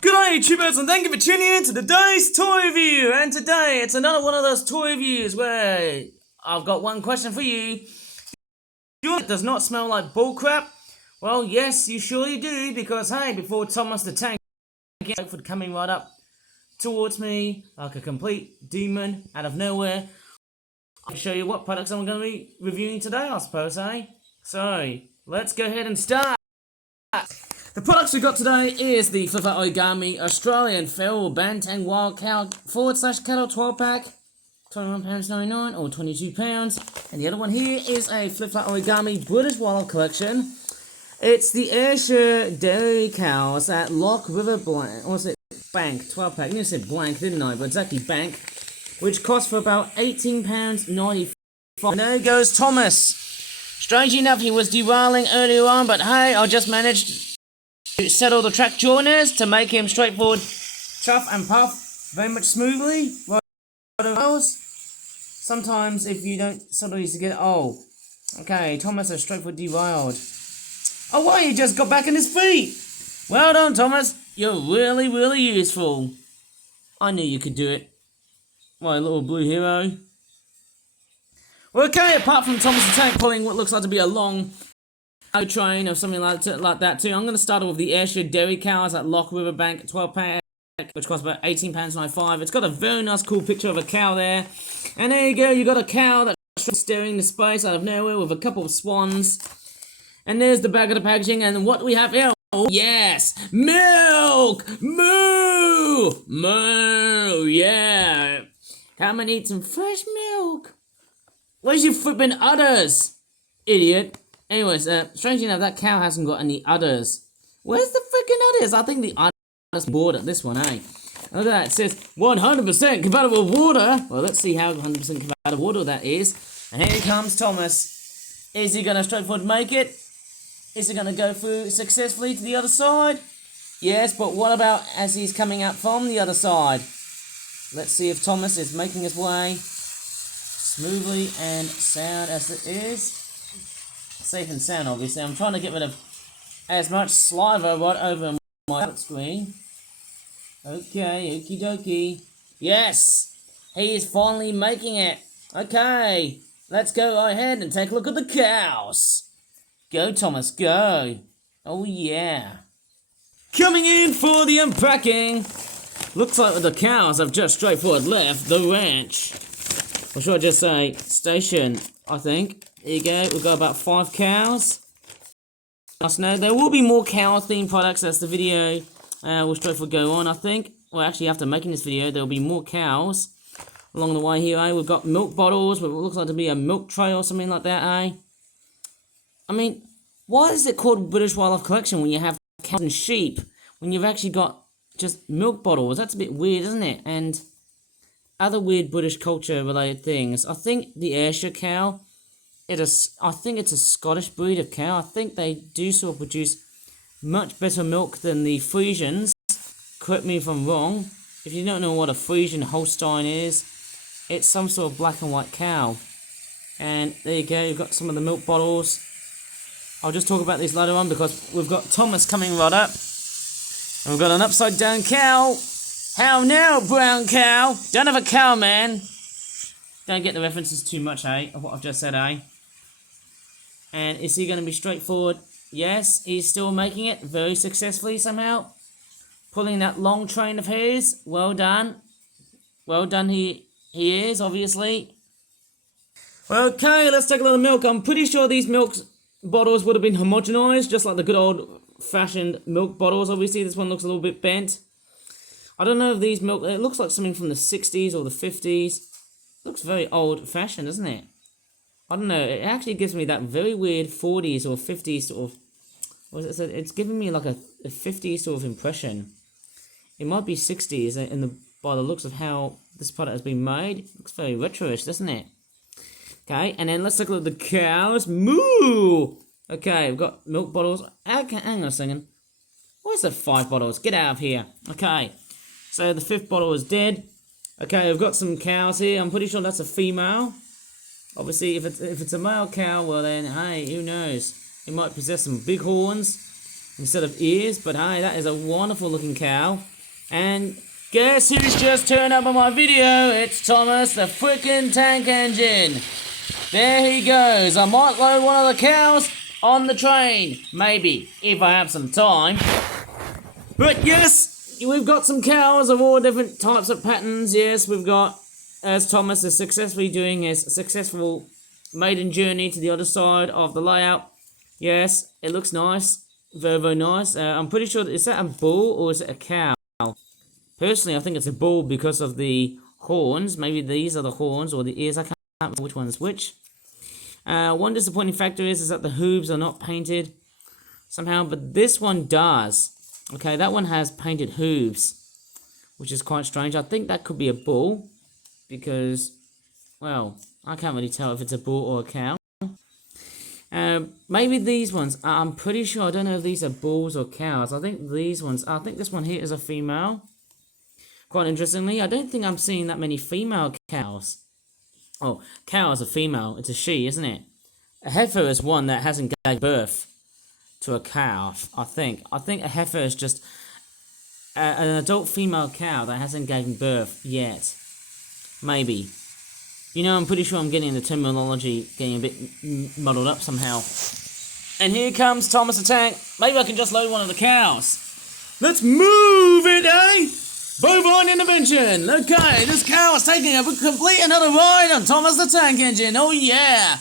Good day, YouTubers, and thank you for tuning in to today's toy review. And today, it's another one of those toy reviews where I've got one question for you. It does not smell like bullcrap? Well, yes, you surely do, because hey, before Thomas the Tank coming right up towards me like a complete demon out of nowhere, I'll show you what products I'm going to be reviewing today, I suppose, eh? So, let's go ahead and start. The products we got today is the Flap Origami Australian Feral Banteng Wild Cow / Cattle 12 pack, £21.99 or £22. And the other one here is a Flap Origami British Wildlife Collection. It's the Ayrshire Dairy Cows at Loch Bank 12 pack. I knew I said blank, didn't I? But it's actually Bank, which costs for about £18.95. And there goes Thomas. Strangely enough, he was derailing earlier on, but hey, I just managed to settle the track joiners to make him straightforward, chuff and puff very much smoothly. Sometimes if you don't settle these together, oh, okay, Thomas has straightforward derailed. Oh, wow, he just got back on his feet. Well done, Thomas. You're really, really useful. I knew you could do it. My little blue hero. Okay, apart from Thomas the Tank pulling what looks like to be a long train or something like that too, I'm going to start with the Ayrshire Dairy Cows at Loch Bank 12 pack, which costs about £18.95. It's got a very nice cool picture of a cow there. And there you go, you got a cow that's staring into space out of nowhere with a couple of swans. And there's the back of the packaging, and what we have here, oh yes, milk! Moo! Moo, yeah. Come and eat some fresh milk. Where's your flipping udders, idiot? Anyways, strangely enough, that cow hasn't got any udders. Where's the freaking udders? I think the udders bored at this one, eh? Look at that, it says 100% compatible with water. Well, let's see how 100% compatible with water that is. And here comes Thomas. Is he going to straightforward make it? Is he going to go through successfully to the other side? Yes, but what about as he's coming out from the other side? Let's see if Thomas is making his way smoothly and sound as it is. Safe and sound, obviously. I'm trying to get rid of as much saliva right over my screen. Okay, okie dokie. Yes! He is finally making it. Okay, let's go ahead and take a look at the cows. Go, Thomas, go. Oh, yeah. Coming in for the unpacking. Looks like the cows have just straightforward left the ranch. Or should I just say station, I think. There you go, we've got about 5 cows. Now, there will be more cow-themed products as the video will straightforward go on, I think. Well, actually, after making this video, there will be more cows along the way here, eh? We've got milk bottles, with what looks like to be a milk tray or something like that, eh? I mean, why is it called British Wildlife Collection when you have cows and sheep, when you've actually got just milk bottles? That's a bit weird, isn't it? And other weird British culture related things. I think the Ayrshire cow, I think it's a Scottish breed of cow. I think they do sort of produce much better milk than the Friesians. Correct me if I'm wrong. If you don't know what a Friesian Holstein is, it's some sort of black and white cow. And there you go, you've got some of the milk bottles. I'll just talk about these later on because we've got Thomas coming right up. And we've got an upside down cow. How now, brown cow? Don't have a cow, man. Don't get the references too much, eh? Of what I've just said, eh? And is he going to be straightforward? Yes, he's still making it very successfully somehow. Pulling that long train of hairs. Well done. Well done, he is, obviously. Okay, let's take a little milk. I'm pretty sure these milk bottles would have been homogenized, just like the good old-fashioned milk bottles. Obviously, this one looks a little bit bent. I don't know if these milk... It looks like something from the 60s or the 50s. Looks very old-fashioned, doesn't it? I don't know. It actually gives me that very weird 40s or 50s sort of... It's giving me like a 50s sort of impression. It might be 60s by the looks of how this product has been made. It looks very retro-ish, doesn't it? Okay, and then let's take a look at the cows. Moo! Okay, we've got milk bottles. Okay, hang on a second. Where's the 5 bottles? Get out of here. Okay, so the 5th bottle is dead. Okay, we've got some cows here. I'm pretty sure that's a female. Obviously, if it's a male cow, well then, hey, who knows? It might possess some big horns. instead of ears. But hey, that is a wonderful looking cow. And guess who's just turned up on my video? It's Thomas the frickin' tank engine. There he goes. I might load one of the cows on the train. Maybe, if I have some time. But yes, we've got some cows of all different types of patterns. Yes, we've got, as Thomas is successfully doing his successful maiden journey to the other side of the layout. Yes, it looks nice. Very, very nice. I'm pretty sure, is that a bull or is it a cow? Personally, I think it's a bull because of the horns. Maybe these are the horns or the ears. I can't remember which one is which. One disappointing factor is that the hooves are not painted somehow, but this one does. Okay, that one has painted hooves, which is quite strange. I think that could be a bull because, well, I can't really tell if it's a bull or a cow. Maybe these ones. I'm pretty sure. I don't know if these are bulls or cows. I think these ones. I think this one here is a female. Quite interestingly, I don't think I'm seeing that many female cows. Oh, cow is a female. It's a she, isn't it? A heifer is one that hasn't gave birth to a cow, I think. I think a heifer is just an adult female cow that hasn't given birth yet. Maybe. You know, I'm pretty sure I'm getting the terminology getting a bit muddled up somehow. And here comes Thomas the Tank. Maybe I can just load one of the cows. Let's move it, eh? Bovine intervention. Okay, this cow is taking a complete another ride on Thomas the Tank Engine. Oh yeah.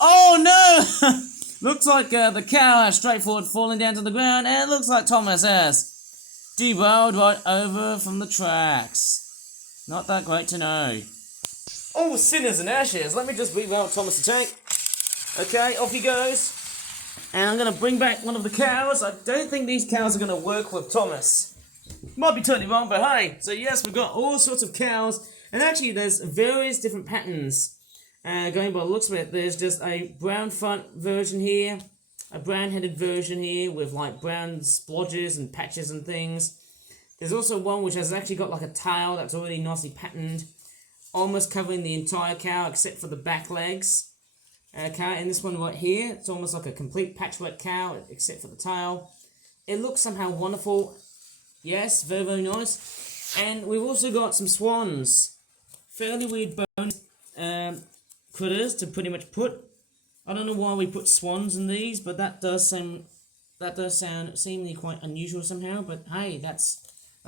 Oh no. Looks like the cow has straightforward fallen down to the ground, and it looks like Thomas has derailed right over from the tracks. Not that great to know. Oh, sinners and ashes. Let me just reroute Thomas the Tank. Okay, off he goes. And I'm going to bring back one of the cows. I don't think these cows are going to work with Thomas. Might be totally wrong, but hey. So yes, we've got all sorts of cows. And actually, there's various different patterns. Going by the looks of it, there's just a brown front version here. A brown-headed version here with like brown splodges and patches and things. There's also one which has actually got like a tail that's already nicely patterned. Almost covering the entire cow except for the back legs. Okay, and this one right here, it's almost like a complete patchwork cow except for the tail. It looks somehow wonderful. Yes, very, very nice. And we've also got some swans. Fairly weird bone critters to pretty much put. I don't know why we put swans in these, but that does sound seemingly quite unusual somehow. But hey, that's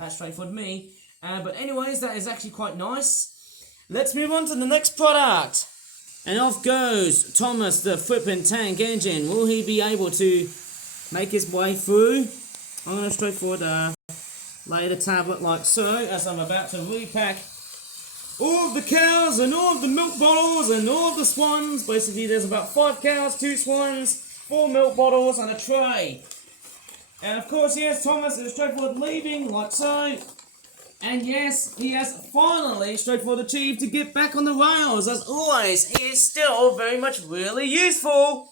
straightforward to me. But anyways, that is actually quite nice. Let's move on to the next product. And off goes Thomas the flippin' tank engine. Will he be able to make his way through? I'm going to straightforward lay the tablet like so as I'm about to repack all of the cows and all of the milk bottles and all of the swans. Basically there's about 5 cows, 2 swans, 4 milk bottles and a tray. And of course, yes, Thomas is straightforward leaving like so. And yes, he has finally straightforward achieved to get back on the rails. As always, he is still very much really useful.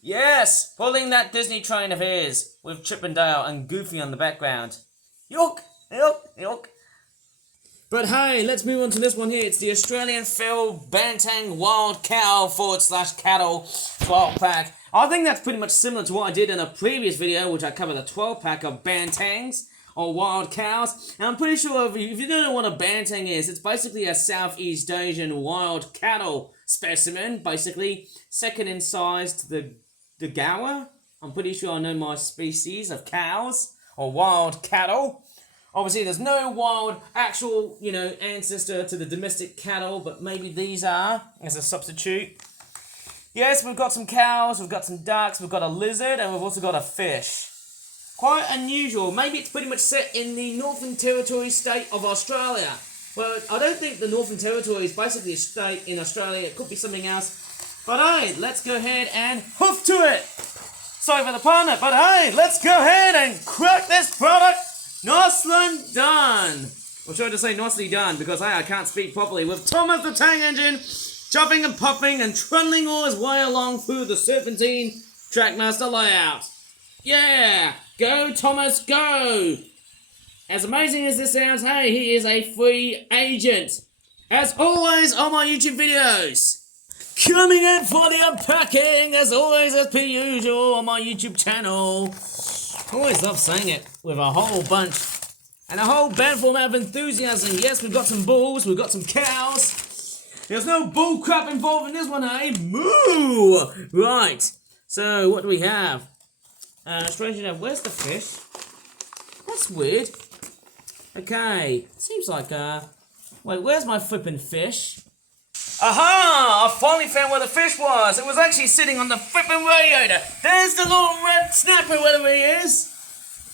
Yes, pulling that Disney train of his with Chip and Dale and Goofy on the background. Yuck, yuck, yuck. But hey, let's move on to this one here. It's the Australian Phil Banteng Wild Cow / Cattle 12 pack. I think that's pretty much similar to what I did in a previous video, which I covered a 12 pack of Bantengs. Or wild cows. And I'm pretty sure if you don't know what a Banteng is, it's basically a Southeast Asian wild cattle specimen, basically second in size to the gaur. I'm pretty sure I know my species of cows or wild cattle. Obviously, there's no wild actual, ancestor to the domestic cattle, but maybe these are as a substitute. Yes, we've got some cows, we've got some ducks, we've got a lizard, and we've also got a fish. Quite unusual. Maybe it's pretty much set in the Northern Territory state of Australia. Well, I don't think the Northern Territory is basically a state in Australia. It could be something else. But hey, let's go ahead and hoof to it. Sorry for the pun, but hey, let's go ahead and crack this product nicely done. I'm trying to say nicely done because hey, I can't speak properly with Thomas the Tank Engine chopping and puffing and trundling all his way along through the Serpentine Trackmaster layout. Yeah! Go, Thomas, go! As amazing as this sounds, hey, he is a free agent. As always on my YouTube videos. Coming in for the unpacking, as always, as per usual, on my YouTube channel. Always love saying it with a whole bunch and a whole bandful of enthusiasm. Yes, we've got some bulls, we've got some cows. There's no bull crap involved in this one, eh? Moo! Right, so what do we have? Strange enough, where's the fish? That's weird. Okay, seems like, wait, where's my flippin' fish? Aha! I finally found where the fish was. It was actually sitting on the flippin' radiator. There's the little red snapper, whatever he is.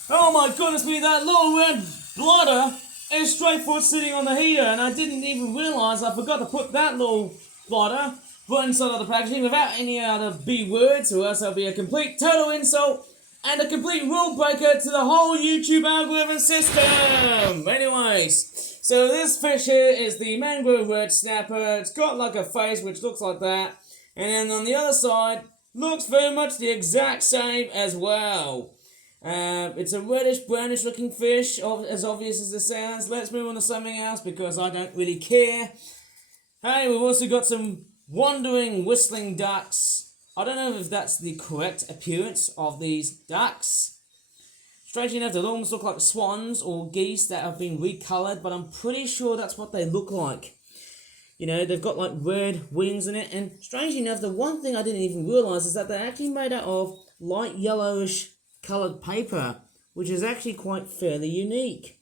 Oh my goodness me, that little red bladder is straight forward sitting on the heater, and I didn't even realise I forgot to put that little bladder right inside of the packaging without any other B words, or else that'll be a complete total insult and a complete rule breaker to the whole YouTube algorithm system. Anyways. So this fish here is the mangrove red snapper. It's got like a face which looks like that. And then on the other side, looks very much the exact same as well. It's a reddish brownish looking fish, as obvious as it sounds. Let's move on to something else because I don't really care. Hey, we've also got some wandering whistling ducks. I don't know if that's the correct appearance of these ducks. Strangely enough, they almost look like swans or geese that have been recoloured, but I'm pretty sure that's what they look like. You know, they've got like red wings in it, and strangely enough, the one thing I didn't even realise is that they're actually made out of light yellowish coloured paper, which is actually quite fairly unique.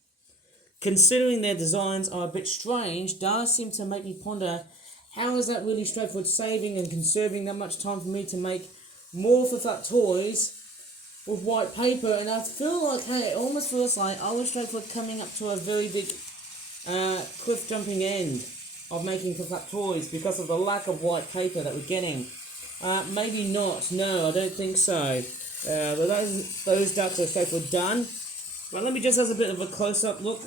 Considering their designs are a bit strange, does seem to make me ponder, how is that really straightforward saving and conserving that much time for me to make more Flap toys with white paper? And I feel like, hey, it almost feels like I was straightforward coming up to a very big cliff jumping end of making Flap toys because of the lack of white paper that we're getting. Maybe not, no, I don't think so. But those ducks are straightforward done. But let me just have a bit of a close-up look.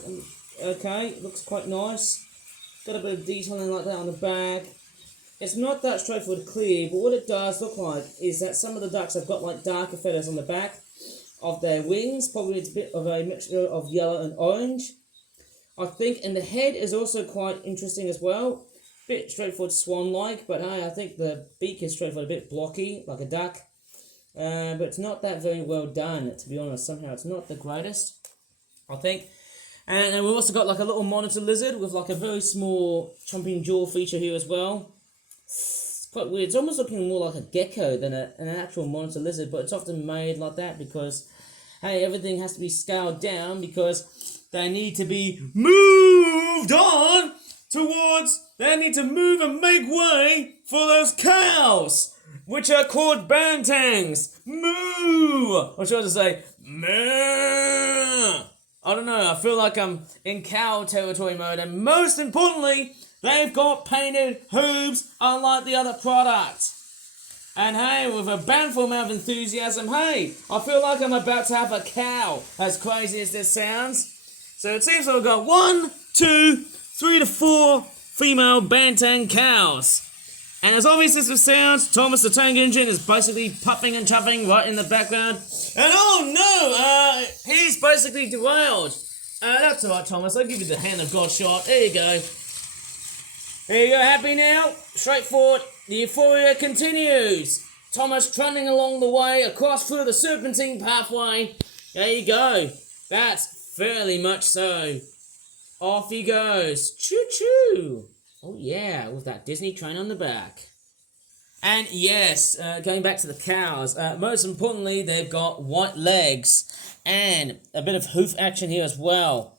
Okay, looks quite nice. Got a bit of detailing like that on the back. It's not that straightforward clear, but what it does look like is that some of the ducks have got like darker feathers on the back of their wings. Probably it's a bit of a mixture of yellow and orange. I think, and the head is also quite interesting as well. Bit straightforward swan-like, but hey, I think the beak is straightforward, a bit blocky, like a duck. But it's not that very well done, to be honest. Somehow it's not the greatest, I think. And we've also got like a little monitor lizard with like a very small chomping jaw feature here as well. It's quite weird. It's almost looking more like a gecko than an actual monitor lizard, but it's often made like that because, hey, everything has to be scaled down because they need to be moved on towards, they need to move and make way for those cows, which are called Bantengs. Moo! Or should I say, moo? I don't know, I feel like I'm in cow territory mode, and most importantly, they've got painted hooves unlike the other product. And hey, with a bountiful amount of enthusiasm, hey, I feel like I'm about to have a cow, as crazy as this sounds. So it seems like I've got 1, 2, 3 to 4 female Banteng cows. And as obvious as it sounds, Thomas the Tank Engine is basically puffing and chuffing right in the background. And oh no, he's basically derailed. That's alright, Thomas, I'll give you the hand of God shot. There you go. There you go, happy now? Straightforward, the euphoria continues. Thomas trundling along the way, across through the serpentine pathway. There you go. That's fairly much so. Off he goes. Choo-choo. Oh yeah, with that Disney train on the back. And yes, going back to the cows, most importantly, they've got white legs and a bit of hoof action here as well.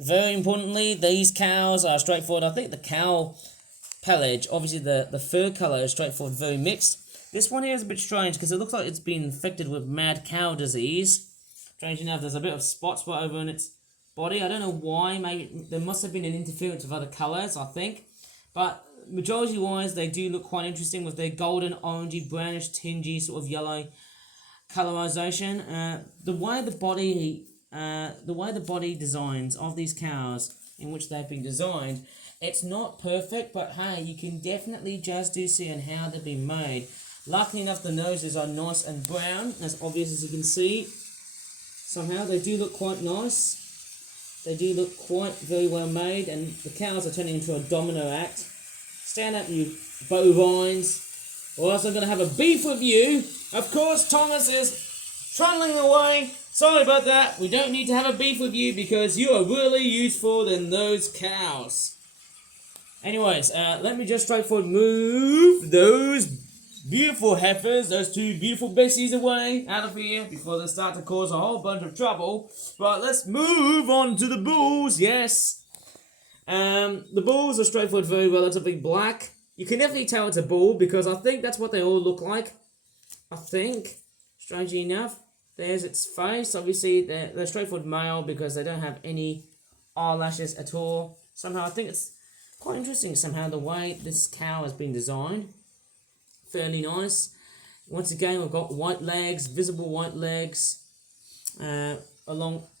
Very importantly, these cows are straightforward. I think the cow pelage, obviously the fur colour is straightforward, very mixed. This one here is a bit strange because it looks like it's been infected with mad cow disease. Strange enough, there's a bit of spot over in its body. I don't know why. Maybe there must have been an interference with other colours, I think. But majority wise, they do look quite interesting with their golden, orangey, brownish, tingy sort of yellow colorization. The way the body designs of these cows in which they've been designed, it's not perfect, but hey, you can definitely just do see on how they've been made. Luckily enough, the noses are nice and brown, as obvious as you can see. Somehow they do look quite nice. They do look quite very well made, and the cows are turning into a domino act. Stand up, you bovines, or else I'm going to have a beef with you. Of course, Thomas is trundling away. Sorry about that. We don't need to have a beef with you because you are really useful than those cows. Anyways, let me just straightforward move those beautiful heifers, those two beautiful bissies away out of here before they start to cause a whole bunch of trouble. But let's move on to the bulls. Yes. The bulls are straightforward, very relatively black. You can definitely tell it's a bull because I think that's what they all look like. I think, strangely enough, there's its face. Obviously, they're straightforward male because they don't have any eyelashes at all. Somehow, I think it's quite interesting somehow the way this cow has been designed. Fairly nice. Once again, we've got white legs, visible white legs,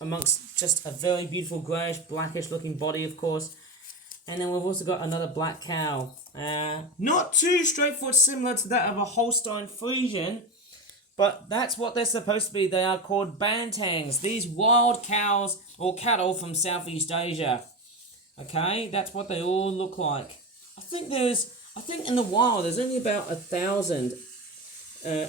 amongst just a very beautiful greyish, blackish looking body, of course. And then we've also got another black cow. Not too straightforward, similar to that of a Holstein Friesian, but that's what they're supposed to be. They are called Bantengs. These wild cows or cattle from Southeast Asia. Okay, that's what they all look like. I think in the wild there's only about 1,000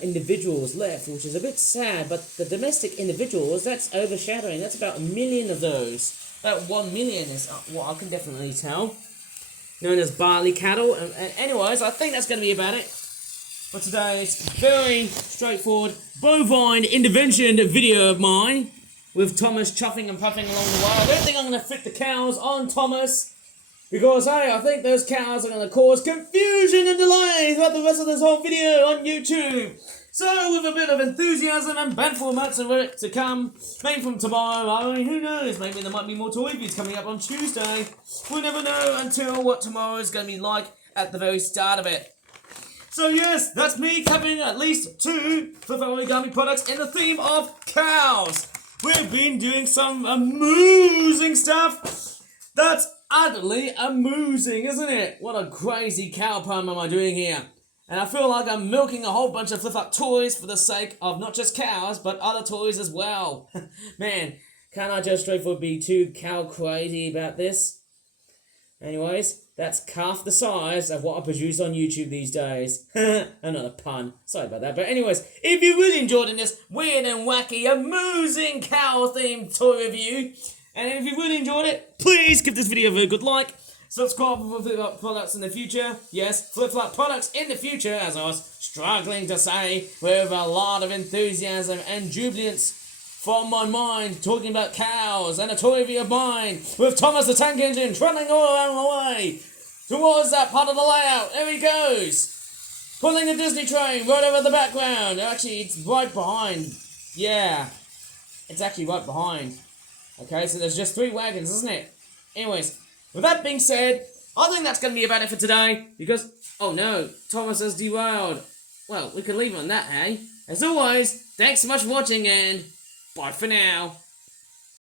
individuals left, which is a bit sad, but the domestic individuals, that's overshadowing. That's about 1 million of those. About 1 million is what I can definitely tell. Known as barley cattle. And anyways, I think that's going to be about it for today's very straightforward bovine intervention video of mine with Thomas chuffing and puffing along the way. I don't think I'm going to fit the cows on Thomas because, hey, I think those cows are going to cause confusion and delay throughout the rest of this whole video on YouTube. So, with a bit of enthusiasm and bandful amounts of it to come, maybe from tomorrow, I mean, who knows, maybe there might be more toy reviews coming up on Tuesday. We'll never know until what tomorrow is going to be like at the very start of it. So yes, that's me covering at least 2 Flap Origami products in the theme of cows. We've been doing some amusing stuff. That's utterly amusing, isn't it? What a crazy cow poem am I doing here? And I feel like I'm milking a whole bunch of flip-flop toys for the sake of not just cows, but other toys as well. Man, can't I just straightforward be too cow crazy about this? Anyways, that's half the size of what I produce on YouTube these days. Another pun. Sorry about that. But anyways, if you really enjoyed this weird and wacky, amusing cow-themed toy review, and if you really enjoyed it, please give this video a very good like. Subscribe for flip-flop products in the future. Yes, flip-flop products in the future, as I was struggling to say, with a lot of enthusiasm and jubilance from my mind, talking about cows and a toy review of mine, with Thomas the Tank Engine trundling all around the way towards that part of the layout. There he goes, pulling the Disney train right over the background. Actually, it's right behind. Yeah, it's actually right behind. Okay, so there's just 3 wagons, isn't it? Anyways, with that being said, I think that's going to be about it for today, because, oh no, Thomas has derailed. Well, we could leave it on that, hey? As always, thanks so much for watching, and bye for now.